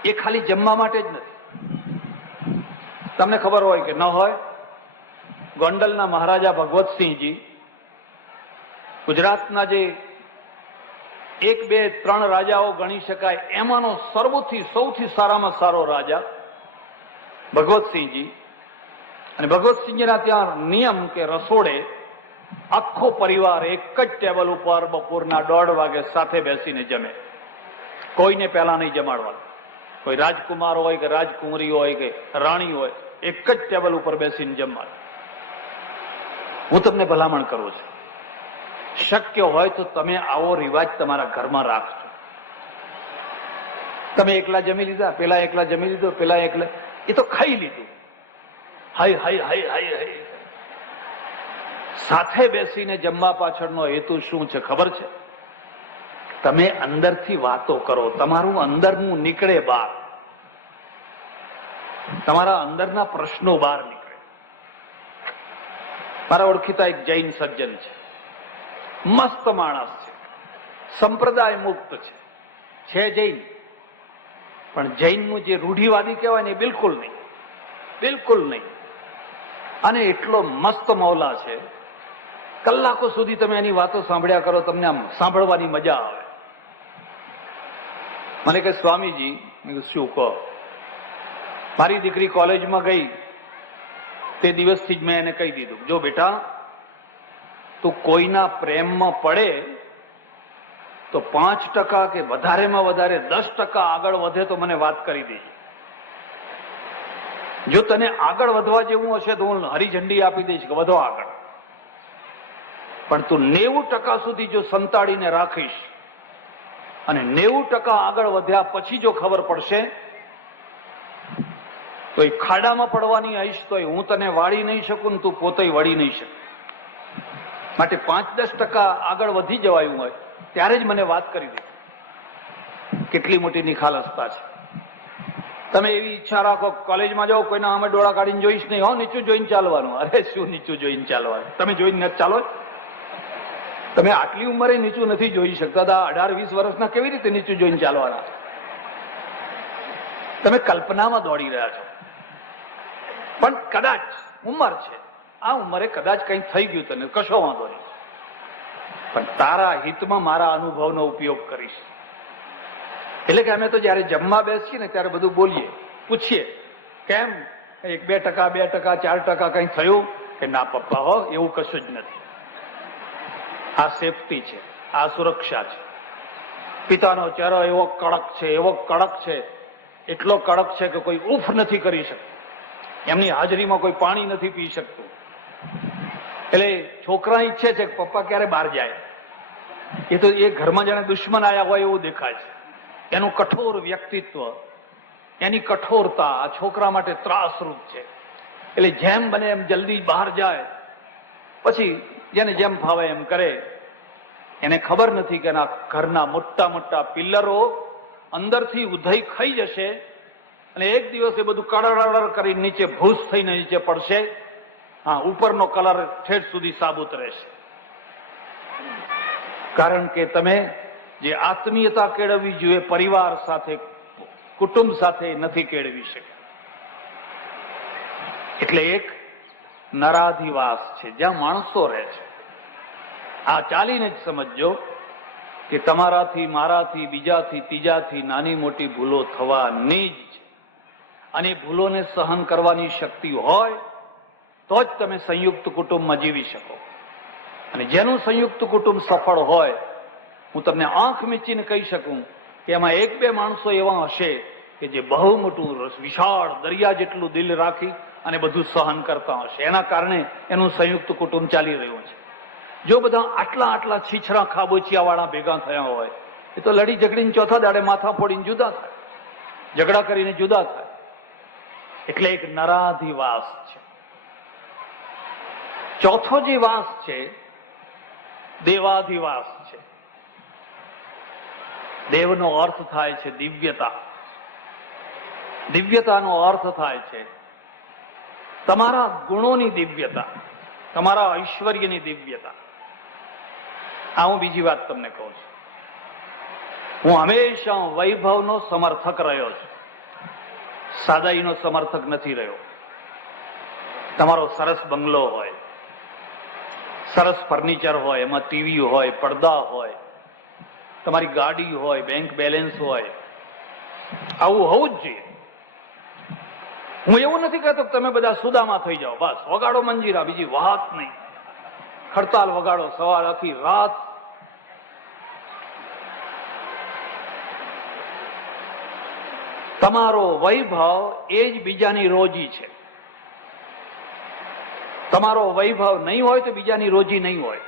એ ખાલી જમવા માટે જ નથી. તમને ખબર હોય કે ન હોય, ગોંડલના મહારાજા ભગવતસિંહજી ગુજરાતના જે 1, 2, 3 રાજાઓ ગણી શકાય એમાંનો સૌથી સારામાં સારો રાજા ભગવતસિંહજી. અને ભગવતસિંહજીના ત્યાં નિયમ કે રસોડે આખો પરિવાર એક જ ટેબલ ઉપર બપોરના 1:30 વાગે સાથે બેસીને જમે. કોઈને પહેલા નહીં જમાડવાનું. કોઈ રાજકુમાર હોય કે રાજકુમારી હોય કે રાણી હોય, એક જ ટેબલ ઉપર બેસીને જમવાનું. હું તમને ભલામણ કરું છું, શક્ય હોય તો તમે આવો રિવાજ તમારા ઘરમાં રાખજો. તમે એકલા જમી લીધા, પેલા એકલા જમી લીધો, પેલા એકલા, એ તો ખાઈ લીધું. હાય હાય હાય હાય હાય. સાથે બેસીને જમવા પાછળનો હેતુ શું છે ખબર છે? તમે અંદરથી વાતો કરો, તમારું અંદરનું નીકળે બહાર, તમારા અંદરના પ્રશ્નો બહાર નીકળે. મારા ઓળખીતા એક જૈન સજ્જન છે, મસ્ત માણસ છે, સંપ્રદાય મુક્ત છે જૈન, પણ જૈનનું જે રૂઢિવાદી કહેવાય ને એ બિલકુલ નહીં, બિલકુલ નહીં. અને એટલો મસ્ત મૌલા છે, કલાકો સુધી તમે એની વાતો સાંભળ્યા કરો, તમને આમ સાંભળવાની મજા આવે. મને કહે સ્વામીજી, મેં શું કહો? મારી દીકરી કોલેજમાં ગઈ તે દિવસથી જ મેં એને કહી દીધું, જો બેટા તું કોઈના પ્રેમમાં પડે તો 5% કે વધારેમાં વધારે 10% આગળ વધે તો મને વાત કરી દેજે. જો તને આગળ વધવા જેવું હશે તો હું હરી ઝંડી આપી દઈશ કે વધો આગળ, પણ તું 90% સુધી જો સંતાડીને રાખીશ અને 90% આગળ વધ્યા પછી જો ખબર પડશે તો એ ખાડામાં પડવાની આવીશ તો હું તને વાળી નહીં શકું ને તું પોતે વળી નહીં શકે. માટે 5-10% આગળ વધી જવાયું હોય ત્યારે જ મને વાત કરી દે. કેટલી મોટી નિખાલસતા છે. તમે એવી ઈચ્છા રાખો કોલેજમાં જાઓ, કોઈના સામે ડોળા કાઢીને જોઈશ નહીં, હો નીચું જોઈને ચાલવાનું. અરે શું નીચું જોઈને ચાલવાનું? તમે જોઈને નથી ચાલો? તમે આટલી ઉંમરે નીચું નથી જોઈ શકતા, 18-20 વર્ષના કેવી રીતે નીચું જોઈને ચાલવાના? તમે કલ્પનામાં દોડી રહ્યા છો. પણ કદાચ ઉંમર છે, આ ઉંમરે કદાચ કંઈ થઈ ગયું તને, કશો વાંધો નહીં, પણ તારા હિતમાં મારા અનુભવનો ઉપયોગ કરીશ. એટલે કે અમે તો જયારે જમવા બેસીએ ને ત્યારે બધું બોલીએ, પૂછીએ કેમ 1-2%, 2%, 4% કંઈ થયું કે ના પપ્પા હો એવું કશું જ નથી. આ સેફટી છે, આ સુરક્ષા છે. પિતાનો ચહેરો એવો કડક છે, એવો કડક છે, એટલો કડક છે કે કોઈ ઉફ નથી કરી શકતું. એમની હાજરીમાં કોઈ પાણી નથી પી શકતું. એટલે છોકરા ઈચ્છે છે કે પપ્પા ક્યારે બહાર જાય. એ તો એ ઘરમાં જાણે દુશ્મન આયા હોય એવું દેખાય છે. એનું કઠોર વ્યક્તિત્વ, એની કઠોરતા આ છોકરા માટે ત્રાસરૂપ છે. એટલે જેમ બને એમ જલ્દી બહાર જાય, પછી જેને જેમ ફાવે એમ કરે. એને ખબર નથી કે એના ઘરના મોટા મોટા પિલ્લરો અંદરથી ઉધઈ ખાઈ જશે અને એક દિવસ એ બધું કડર કરી નીચે ભૂસ થઈને નીચે પડશે. હા, ઉપરનો કલર ઠેઠ સુધી સાબુત રહેશે. કારણ કે તમે જે આત્મીયતા કેળવવી જોઈએ પરિવાર સાથે, કુટુંબ સાથે નથી કેળવી શક્યા. એટલે એક નરાધિવાસ છે જ્યાં માણસો રહે છે. આ ચાલીને જ સમજજો કે તમારાથી, મારાથી, બીજાથી, ત્રીજાથી નાની મોટી ભૂલો થવાની જ. અને ભૂલોને સહન કરવાની શક્તિ હોય તો જ તમે સંયુક્ત કુટુંબમાં જીવી શકો. અને જેનું સંયુક્ત કુટુંબ સફળ હોય, હું તમને આંખ મીચીને કહી શકું કે એમાં 1-2 માણસો એવા હશે કે જે બહુ મોટું વિશાળ દરિયા જેટલું દિલ રાખી અને બધું સહન કરતા હશે. એના કારણે એનું સંયુક્ત કુટુંબ ચાલી રહ્યું છે. જો બધા આટલા છીછરા ખાબોચિયા વાળા ભેગા થયા હોય, એ તો લડી ઝઘડીને ચોથા દાડે માથા ફોડીને જુદા થાય, ઝઘડા કરીને જુદા થાય. એટલે એક નરાધિવાસ છે. ચોથો જે વાસ છે દેવાધિવાસ છે. દેવનો અર્થ થાય છે દિવ્યતા. દિવ્યતાનો અર્થ થાય છે તમારા ગુણોની દિવ્યતા, તમારા ઐશ્વર્યની દિવ્યતા. આ હું બીજી વાત તમને કહું છું. હું હંમેશા વૈભવનો સમર્થક રહ્યો છું, સાદાઈનો સમર્થક નથી રહ્યો. તમારો સરસ બંગલો હોય, સરસ ફર્નિચર હોય, એમાં ટીવી હોય, પડદા હોય, તમારી ગાડી હોય, બેંક બેલેન્સ હોય, આવું હોવું જ જોઈએ. હું એવું નથી કહેતો કે તમે બધા સુદામાં થઈ જાઓ, બસ વગાડો મંજીરા, બીજી વાત નહીં, ખડતાલ વગાડો સવાર આખી રાત. તમારો વૈભવ એ જ બીજાની રોજી છે. તમારો વૈભવ નહીં હોય તો બીજાની રોજી નહીં હોય.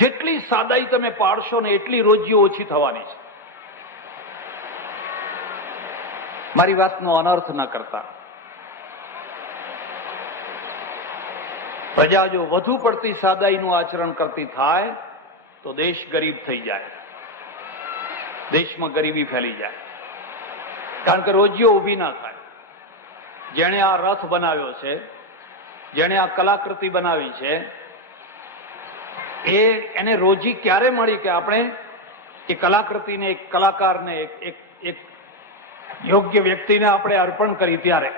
જેટલી સાદાઈ તમે પાડશો ને એટલી રોજીઓ ઓછી થવાની છે. મારી વાતનો અનર્થ ન કરતા. પ્રજા જો વધુ પડતી સાદાઈનું આચરણ કરતી થાય તો દેશ ગરીબ થઈ જાય, દેશમાં ગરીબી ફેલી જાય. કારણ કે રોજીઓ ઊભી ના થાય. જેણે આ રથ બનાવ્યો છે, જેણે આ કલાકૃતિ બનાવી છે, એને રોજી ક્યારે મળી કે આપણે એ કલાકૃતિને, એક કલાકારને, એક યોગ્ય વ્યક્તિને આપણે અર્પણ કરી ત્યારે.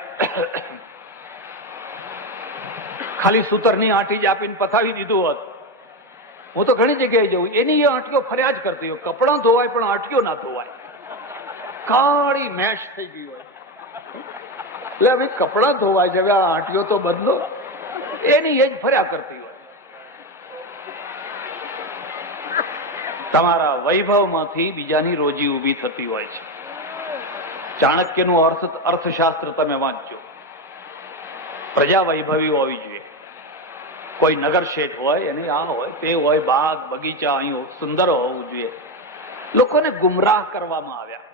ખાલી સૂતરની આંટી જ આપીને પતાવી દીધું હોત. હું તો ઘણી જગ્યાએ જઉં, એની એ આંટીઓ ફર્યા જ કરતી હોય. કપડાં ધોવાય પણ આંટીઓ ના ધોવાય, કાળી મેશ થઈ ગઈ હોય. એટલે હવે કપડાં ધોવાય છે, હવે આ આંટીઓ તો બદલો. એની એ જ ફર્યા કરતી હોય. તમારા વૈભવમાંથી બીજાની રોજી ઊભી થતી હોય છે. ચાણક્યનું અર્થશાસ્ત્ર તમે વાંચજો. પ્રજા વૈભવી હોવી જોઈએ. કોઈ નગર શેઠ હોય, એને આ હોય, તે હોય, બાગ બગીચા અહીં સુંદર હોવું જોઈએ. લોકોને ગુમરાહ કરવામાં આવ્યા.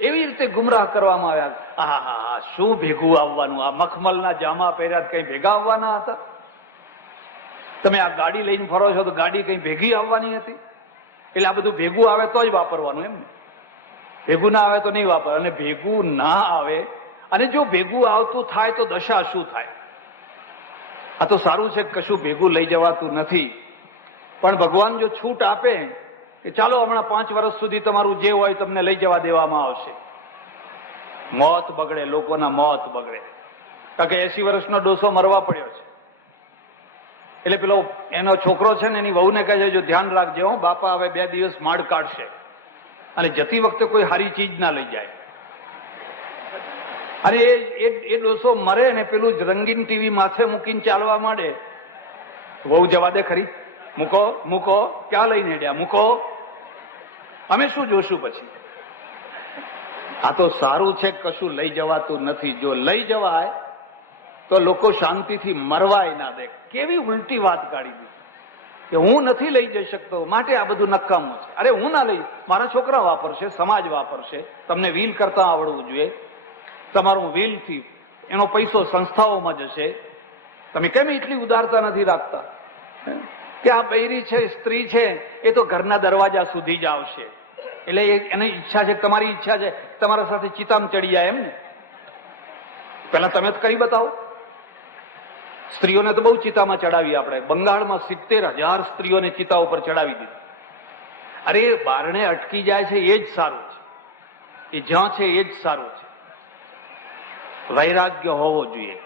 એવી રીતે ગુમરાહ કરવામાં આવ્યા. હા હા હા, શું ભેગું આવવાનું? આ મખમલના જામા પહેર્યા કઈ ભેગા આવવાના હતા? તમે આ ગાડી લઈને ફરો છો તો ગાડી કઈ ભેગી આવવાની હતી? એટલે આ બધું ભેગું આવે તો જ વાપરવાનું, એમ ને? ભેગું ના આવે તો નહીં વાપર. અને ભેગું ના આવે, અને જો ભેગું આવતું થાય તો દશા શું થાય? આ તો સારું છે કશું ભેગું લઈ જવાતું નથી, પણ ભગવાન જો છૂટ આપે કે ચાલો હમણાં 5 વર્ષ સુધી તમારું જે હોય તમને લઈ જવા દેવામાં આવશે, મોત બગડે, લોકોના મોત બગડે. કારણ કે 80 વર્ષનો ડોસો મરવા પડ્યો છે. એટલે પેલો એનો છોકરો છે ને એની વહુને કહે છે, જો ધ્યાન રાખજે હો, બાપા હવે 2 દિવસ માડ કાઢશે, અને જતી વખતે કોઈ સારી ચીજ ના લઈ જાય. અને એ ડોસો મરે ને પેલું રંગીન ટીવી માથે મૂકીને ચાલવા માંડે, વહુ જવા દે ખરી, મૂકો મૂકો, ક્યાં લઈને હેડ્યા, મૂકો, અમે શું જોશું પછી? આ તો સારું છે કશું લઈ જવાતું નથી. જો લઈ જવાય તો લોકો શાંતિથી મરવાય ના દે. કેવી ઉલટી વાત કાઢી દીધી કે હું નથી લઈ જઈ શકતો માટે આ બધું નકામું છે. અરે હું ના લઈ, મારા છોકરા વાપરશે, સમાજ વાપરશે. તમને વ્હીલ કરતા આવડવું જોઈએ. તમારું વ્હીલથી એનો પૈસો સંસ્થાઓમાં જશે. તમે કેમ એટલી ઉદારતા નથી રાખતા કે આ બૈરી છે, સ્ત્રી છે, એ તો ઘરના દરવાજા સુધી જ આવશે, એટલે એની ઈચ્છા છે, તમારી ઈચ્છા છે તમારા સાથે ચિતામ ચડી જાય, એમ ને? પેલા તમે જ કરી બતાવો. સ્ત્રીઓને તો બહુ ચિતામાં ચડાવી આપણે. બંગાળમાં 70,000 સ્ત્રીઓને ચિતા ઉપર ચડાવી દીધી. અરે બારણે અટકી જાય છે એ જ સારું છે, એ જ્યાં છે એ જ સારું છે. વૈરાગ્ય હોવો જોઈએ,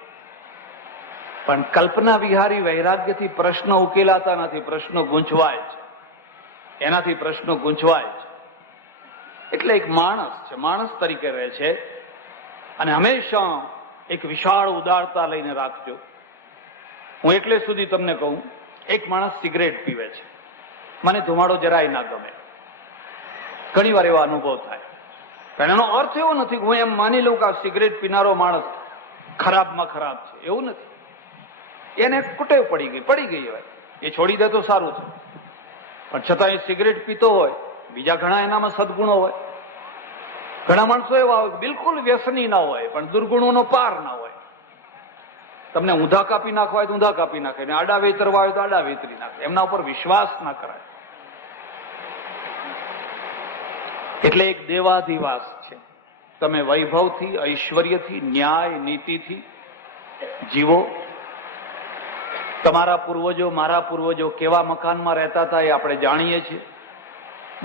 પણ કલ્પના વિહારી વૈરાગ્યથી પ્રશ્નો ઉકેલાતા નથી, પ્રશ્નો ગૂંચવાય છે, એનાથી પ્રશ્નો ગૂંચવાય છે. એટલે એક માણસ છે, માણસ તરીકે રહે છે, અને હંમેશા એક વિશાળ ઉદારતા લઈને રાખજો. હું એટલે સુધી તમને કહું, એક માણસ સિગરેટ પીવે છે, મને ધુમાડો જરાય ના ગમે. ઘણી વાર એવો અનુભવ થાય, પણ એનો અર્થ એવો નથી કે હું એમ માની લઉં કે આ સિગરેટ પીનારો માણસ ખરાબમાં ખરાબ છે, એવું નથી. એને કુટેવ પડી ગઈ હોય, એ છોડી દે તો સારું છે, પણ છતાં એ સિગરેટ પીતો હોય, બીજા ઘણા એનામાં સદગુણો હોય. ઘણા માણસો એવા હોય બિલકુલ વ્યસની ના હોય, પણ દુર્ગુણોનો પાર ના હોય. તમને ઊંધા કાપી નાખવા હોય તો ઊંધા કાપી નાખે, ને આડા વેતરવા હોય તો આડા વેતરી નાખે. એમના ઉપર વિશ્વાસ ના કરાય. એટલે એક દેવાધિવાસ છે. તમે વૈભવથી, ઐશ્વર્યથી, ન્યાય નીતિથી જીવો. તમારા પૂર્વજો, મારા પૂર્વજો કેવા મકાનમાં રહેતા હતા એ આપણે જાણીએ છીએ.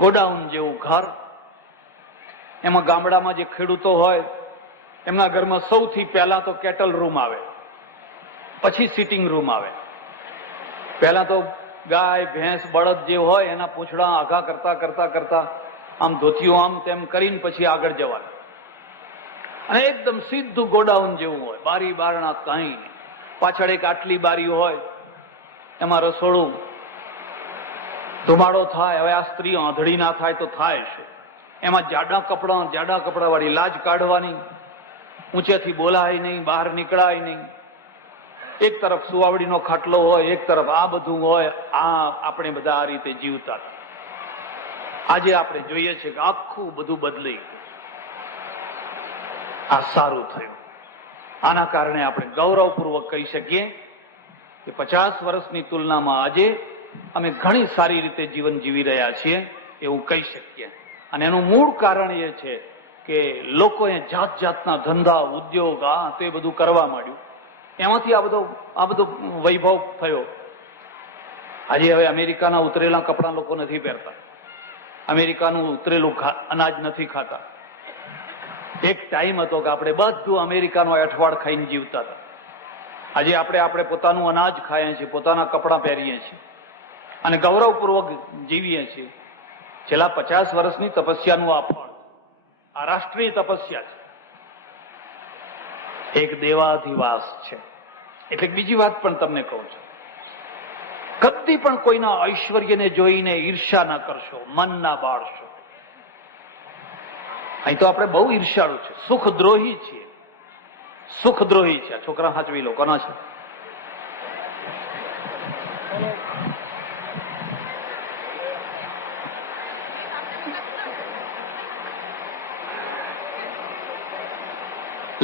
ગોડાઉન જેવું ઘર. એમાં ગામડામાં જે ખેડૂતો હોય એમના ઘરમાં સૌથી પહેલા તો કેટલ રૂમ આવે, પછી સિટિંગ રૂમ આવે. પહેલા તો ગાય, ભેંસ, બળદ જે હોય એના પૂંછડા આઘા કરતા કરતા કરતા આમ ધોતિયો આમ તેમ કરીને પછી આગળ જવાનું. અને એકદમ સીધું ગોડાઉન જેવું હોય, બારી બારણા કાંઈ નહીં. પાછળ એક આટલી બારી હોય, એમાં રસોડું. ધુમાડો થાય, હવે આ સ્ત્રી આંધળી ના થાય તો થાય શું? એમાં જાડા કપડા વાળી લાજ કાઢવાની, ઊંચેથી બોલાય નહીં, બહાર નીકળાય નહીં. એક તરફ સુવાવડીનો ખાટલો હોય, એક તરફ આ બધું હોય. આપણે બધા આ રીતે જીવતા. આજે આપણે જોઈએ છીએ કે આખું બધું બદલાઈ ગયું. આ સારું થયું. આના કારણે આપણે ગૌરવપૂર્વક કહી શકીએ કે 50 વર્ષની તુલનામાં આજે અમે ઘણી સારી રીતે જીવન જીવી રહ્યા છીએ, એવું કહી શકીએ. અને એનું મૂળ કારણ એ છે કે લોકોએ જાત જાતના ધંધા, ઉદ્યોગ, તે બધું કરવા માંડ્યું. એમાંથી આ બધો વૈભવ થયો. આજે હવે અમેરિકાના ઉતરેલા કપડા લોકો નથી પહેરતા, અમેરિકાનું ઉતરેલું અનાજ નથી ખાતા. એક ટાઈમ હતો કે આપણે બધું અમેરિકાનો અઠવાડ ખાઈને જીવતા હતા. આજે આપણે પોતાનું અનાજ ખાઈએ છીએ, પોતાના કપડાં પહેરીએ છીએ અને ગૌરવપૂર્વક જીવીએ છીએ. છેલ્લા 50 વર્ષની તપસ્યાનું આ ફળ, આ રાષ્ટ્રીય તપસ્યા છે, એક દેવાધિવાસ છે. એટલે બીજી વાત પણ તમને કહું છું, કદી પણ કોઈના ઐશ્વર્યને જોઈને ઈર્ષા ના કરશો, મન ના બાળશો. અહીં તો આપણે બહુ ઈર્ષાળુ છે, સુખદ્રોહી છીએ, સુખદ્રોહી છે. છોકરા સાચવી લો, કોના છે?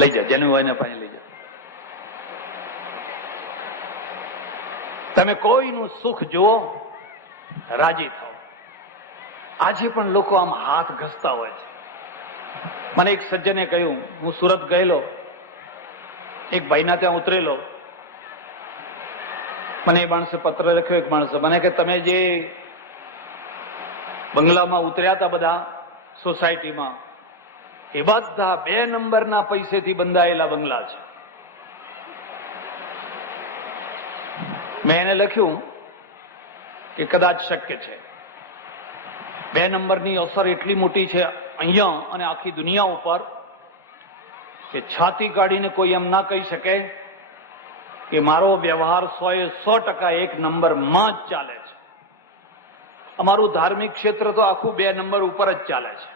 લઈ જા, જેનું હોય ને પાસે લઈ જા. તમે કોઈનું સુખ જુઓ, રાજી થાઓ. આજે પણ લોકો આમ હાથ ઘસતા હોય છે. મને એક સજ્જને કહ્યું, હું સુરત ગયેલો, એક ભાઈના ત્યાં ઉતરેલો, મને એ માણસે પત્ર લખ્યો, એક માણસે મને કે તમે જે બંગલામાં ઉતર્યા હતા બધા સોસાયટીમાં, એ બધા 2 નંબરના પૈસેથી બંધાયેલા બંગલા છે. મેં એને લખ્યું કે કદાચ શક્ય છે. 2 નંબરની અસર એટલી મોટી છે અહીંયા અને આખી દુનિયા ઉપર કે છાતી કાઢીને કોઈ એમ ના કહી શકે કે મારો વ્યવહાર 100% 1 નંબરમાં જ ચાલે છે. અમારું ધાર્મિક ક્ષેત્ર તો આખું 2 નંબર ઉપર જ ચાલે છે.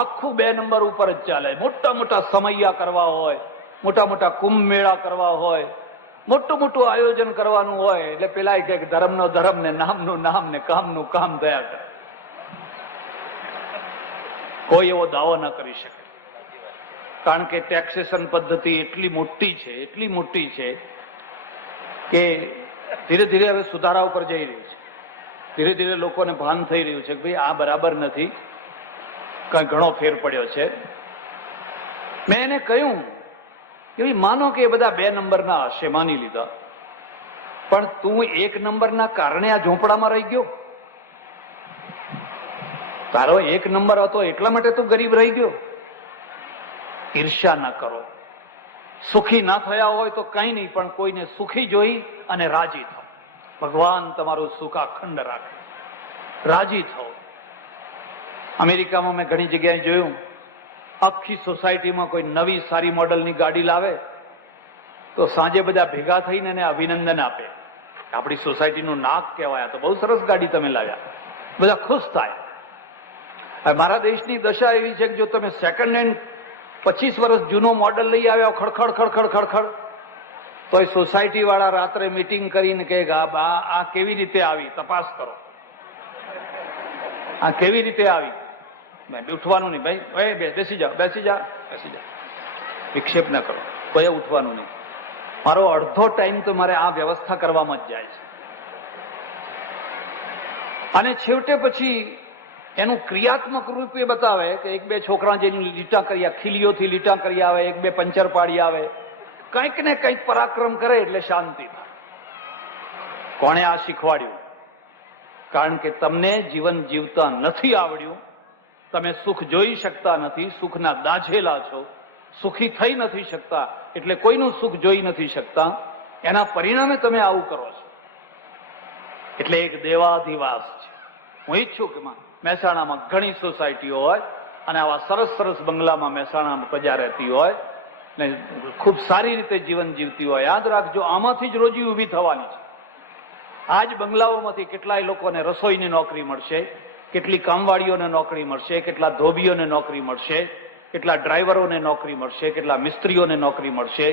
આખું 2 નંબર ઉપર જ ચાલે. મોટા મોટા સમૈયા કરવા હોય, મોટા મોટા કુંભ મેળા કરવા હોય, મોટું મોટું આયોજન કરવાનું હોય એટલે પેલા કે ધર્મનો ધર્મ ને નામનું નામ ને કામનું કામ થયા કરે. કોઈ એવો દાવો ન કરી શકે, કારણ કે ટેક્સેશન પદ્ધતિ એટલી મોટી છે કે ધીરે ધીરે હવે સુધારા ઉપર જઈ રહ્યું છે. ધીરે ધીરે લોકોને ભાન થઈ રહ્યું છે કે ભાઈ આ બરાબર નથી, કઈ ઘણો ફેર પડ્યો છે. મેં એને કહ્યું કે માનો કે એ બધા 2 નંબરના હશે, માની લીધા, પણ તું 1 નંબરના કારણે આ ઝોંપડામાં રહી ગયો. તારો 1 નંબર હતો એટલા માટે તું ગરીબ રહી ગયો. ઈર્ષ્યા ના કરો. સુખી ના થયા હોય તો કઈ નહીં, પણ કોઈને સુખી જોઈ અને રાજી થાઓ. ભગવાન તમારું સુખ અખંડ રાખે. રાજી થાઓ. અમેરિકામાં મેં ઘણી જગ્યાએ જોયું, આખી સોસાયટીમાં કોઈ નવી સારી મોડલની ગાડી લાવે તો સાંજે બધા ભેગા થઈને એને અભિનંદન આપે. આપણી સોસાયટીનું નાક કહેવાય, તો બહુ સરસ ગાડી તમે લાવ્યા. બધા ખુશ થાય. મારા દેશની દશા એવી છે કે જો તમે સેકન્ડ હેન્ડ 25 વર્ષ જૂનો મોડલ લઈ આવ્યા ખડખડ તો એ સોસાયટી વાળા રાત્રે મીટિંગ કરીને કહે કે આ કેવી રીતે આવી, તપાસ કરો, આ કેવી રીતે આવી. ઉઠવાનું નહીં ભાઈ, બેસી જાઓ. વિક્ષેપ ના કરો, કોઈ ઉઠવાનું નહીં. મારો અડધો ટાઈમ તો મારે આ વ્યવસ્થા કરવામાં જ જાય છે. અને છેવટે પછી એનું ક્રિયાત્મક રૂપ એ બતાવે કે 1-2 છોકરા જેની લીટા કરી, ખીલીઓથી લીટા કરી આવે, 1-2 પંચર પાડી આવે, કંઈક ને કંઈક પરાક્રમ કરે એટલે શાંતિ થાય. કોણે આ શીખવાડ્યું? કારણ કે તમને જીવન જીવતા નથી આવડ્યું, તમે સુખ જોઈ શકતા નથી, સુખના દાઝેલા છો, સુખી થઈ નથી શકતા, એટલે કોઈનું સુખ જોઈ નથી શકતા. એના પરિણામે તમે આવું કરો છો. એટલે એક દેવાધિવાસ છે. હું ઈચ્છું કે મહેસાણામાં ઘણી સોસાયટીઓ હોય અને આવા સરસ સરસ બંગલામાં મહેસાણામાં પ્રજા રહેતી હોય ને ખૂબ સારી રીતે જીવન જીવતી હોય. યાદ રાખજો, આમાંથી જ રોજી ઊભી થવાની છે. આ જ બંગલાઓમાંથી કેટલાય લોકોને રસોઈની નોકરી મળશે, કેટલી કામવાળીઓને નોકરી મળશે, કેટલા ધોબીઓને નોકરી મળશે, કેટલા ડ્રાઈવરોને નોકરી મળશે, કેટલા મિસ્ત્રીઓને નોકરી મળશે,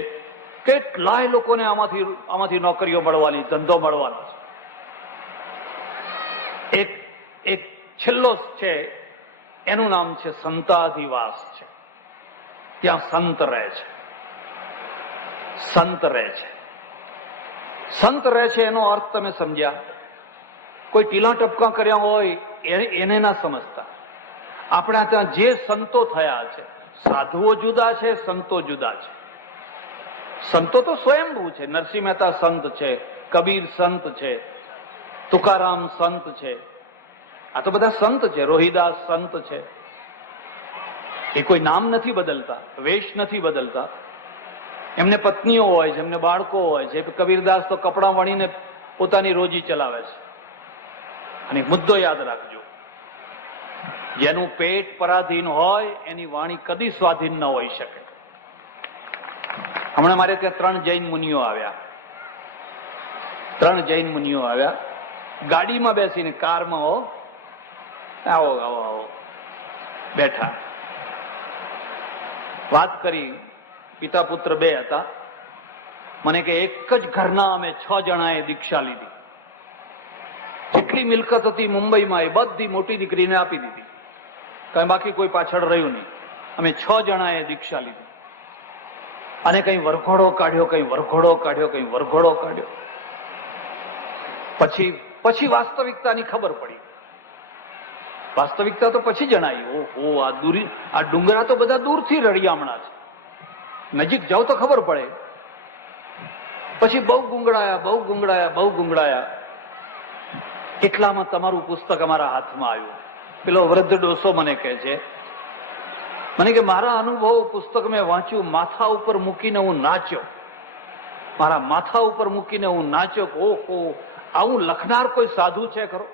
કેટલાય લોકોને આમાંથી નોકરીઓ મળવાની, ધંધો મળવાનો છે. એક છેલ્લો છે, એનું નામ છે સંતાધિવાસ છે. ત્યાં સંત રહે છે. સંત રહે છે એનો અર્થ તમે સમજ્યા? કોઈ ટીલા ટપકા કર્યા હોય એને ના સમજતા. આપણા ત્યાં જે સંતો થયા છે, સાધુઓ જુદા છે, સંતો જુદા છે. સંતો તો સ્વયંભૂ છે. નરસિંહ મહેતા સંત છે, કબીર સંત છે, તુકારામ સંત છે. આ તો બધા સંત છે. રોહિદાસ સંત છે. એ કોઈ નામ નથી બદલતા, વેશ નથી બદલતા. એમને પત્નીઓ હોય છે, એમને બાળકો હોય છે. કબીરદાસ તો કપડાં વણીને પોતાની રોજી ચલાવે છે. અને મુદ્દો યાદ રાખજો, જેનું પેટ પરાધીન હોય એની વાણી કદી સ્વાધીન ન હોઈ શકે. હમણાં મારે ત્યાં 3 જૈન મુનિઓ આવ્યા. ગાડીમાં બેસીને, કારમાં આવો બેઠા, વાત કરી. પિતા પુત્ર 2 હતા. મને કે એક જ ઘરના અમે 6 જણાએ દીક્ષા લીધી. જેટલી મિલકત હતી મુંબઈમાં એ બધી મોટી દીકરીને આપી દીધી, કઈ બાકી કોઈ પાછળ રહ્યું નહીં. અમે 6 જણાએ દીક્ષા લીધી અને કઈ વરઘોડો કાઢ્યો, કઈ વરઘોડો કાઢ્યો, કઈ વરઘોડો કાઢ્યો. પછી વાસ્તવિકતાની ખબર પડી. વાસ્તવિકતા તો પછી જણાઈ. ઓહો, આ ડુંગરા તો બધા દૂરથી રળિયામણા છે, નજીક જાઓ તો ખબર પડે. પછી બહુ ગુંગળાયા. એટલામાં તમારું પુસ્તક અમારા હાથમાં આવ્યું. પેલો વૃદ્ધ ડોસો મને કહે છે, મને કે મારા અનુભવ પુસ્તક મેં વાંચ્યું, માથા ઉપર મૂકીને હું નાચ્યો. મારા માથા ઉપર મૂકીને હું નાચ્યો. ઓહો, આવું લખનાર કોઈ સાધુ છે ખરો?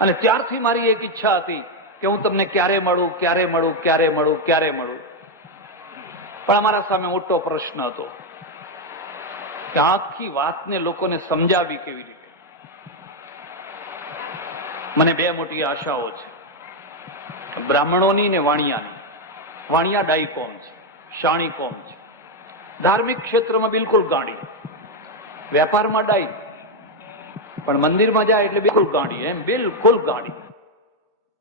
અને ત્યારથી મારી એક ઈચ્છા હતી કે હું તમને ક્યારે મળું. પણ અમારા સામે મોટો પ્રશ્ન હતો કે આખી વાતને લોકોને સમજાવી કેવી રીતે. મને 2 મોટી આશાઓ છે, બ્રાહ્મણોની ને વાણિયાની. વાણિયા ડાઈ કોમ છે, શાણી કોમ છે, ધાર્મિક ક્ષેત્રમાં બિલકુલ ગાંડી, વેપારમાં ડાઈ, પણ મંદિરમાં જાય એટલે બિલકુલ ગાંડી, એમ બિલકુલ ગાંડી.